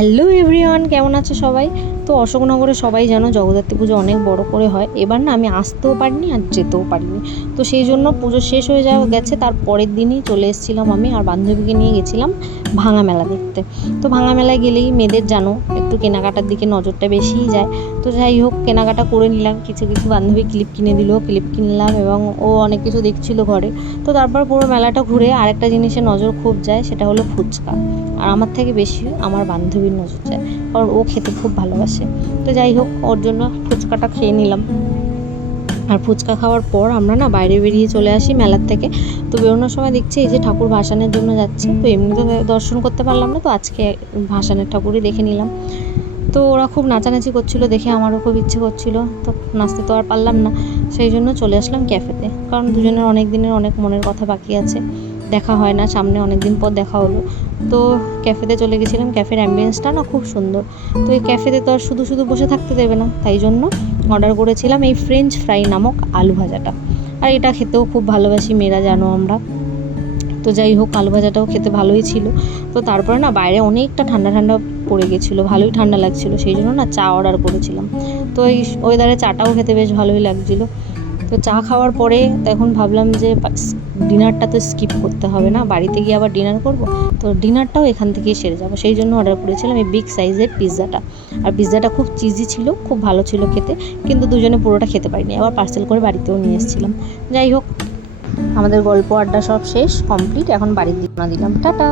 Hello everyone, কেমন আছো সবাই? তো অশোকনগরে সবাই জানো জগদ্ধাত্রী পুজো অনেক বড় করে হয়। এবার না আমি আসতেও পারিনি আর যেতেও পারিনি। তো সেই জন্য পুজো শেষ হয়ে যাওয়া গেছে, তার পরের দিনই চলে এসেছিলাম আমি আর বান্ধবীকে নিয়ে গেছিলাম ভাঙা মেলা দেখতে। তো ভাঙা মেলায় গেলেই মেয়েদের জানো একটু কেনাকাটার দিকে নজরটা বেশিই যায়। তো যাই হোক, কেনাকাটা করে নিলাম, কিছু কিছু বান্ধবী ক্লিপ কিনে দিল, ক্লিপ কিনলাম এবং ও অনেক কিছু দেখছিল ঘরে। তো তারপর পুরো মেলাটা ঘুরে আরেকটা জিনিসের নজর খুব যায়, সেটা হলো ফুচকা। আর আমার থেকে বেশি আমার বান্ধবীর নজর যায়, কারণ ও খেতে খুব ভালোবাসে। তো যাই হোক, ওর জন্য ফুচকাটা খেয়ে নিলাম। আর ফুচকা খাওয়ার পর আমরা না বাইরে বেরিয়ে চলে আসি মেলার থেকে। তো বেরোনোর সময় দেখছি এই যে ঠাকুর ভাসানের জন্য যাচ্ছে। তো এমনিতে দর্শন করতে পারলাম না, তো আজকে ভাসানের ঠাকুরই দেখে নিলাম। তো ওরা খুব নাচানাচি করছিল দেখে আমারও খুব ইচ্ছে করছিল, তো নাচতে তো আর পারলাম না। সেই জন্য চলে আসলাম ক্যাফেতে, কারণ দুজনের অনেক দিনের অনেক মনের কথা বাকি আছে, দেখা হয় না, সামনে অনেক দিন পর দেখা হলো। তো ক্যাফেতে চলে গেছিলাম। ক্যাফের অ্যাম্বিয়েন্সটা না খুব সুন্দর। তো এই ক্যাফেতে তো আর শুধু শুধু বসে থাকতে দেবে না, তাই জন্য অর্ডার করেছিলাম এই ফ্রেঞ্চ ফ্রাই নামক আলু ভাজাটা। আর এটা খেতেও খুব ভালোবাসি মেয়েরা, জানো আমরা। তো যাই হোক, আলু ভাজাটাও খেতে ভালোই ছিল। তো তারপরে না বাইরে অনেকটা ঠান্ডা ঠান্ডা পড়ে গেছিলো, ভালোই ঠান্ডা লাগছিলো, সেই জন্য না চা অর্ডার করেছিলাম। তো এই ওয়েদারে চাটাও খেতে বেশ ভালোই লাগছিলো। তো চা খাওয়ার পরে এখন ভাবলাম যে ডিনারটা তো স্কিপ করতে হবে না, বাড়িতে গিয়ে আবার ডিনার করব। তো ডিনারটাও এখান থেকেই সেরে যাবো, সেই জন্য অর্ডার করেছিলাম এই বিগ সাইজের পিৎজাটা। আর পিৎজাটা খুব চিজি ছিল, খুব ভালো ছিল খেতে, কিন্তু দুজনে পুরোটা খেতে পারিনি, আবার পার্সেল করে বাড়িতেও নিয়ে এসেছিলাম। যাই হোক, আমাদের গল্প আড্ডা সব শেষ, কমপ্লিট, এখন বাড়ির দিকে দিলাম, টাটা।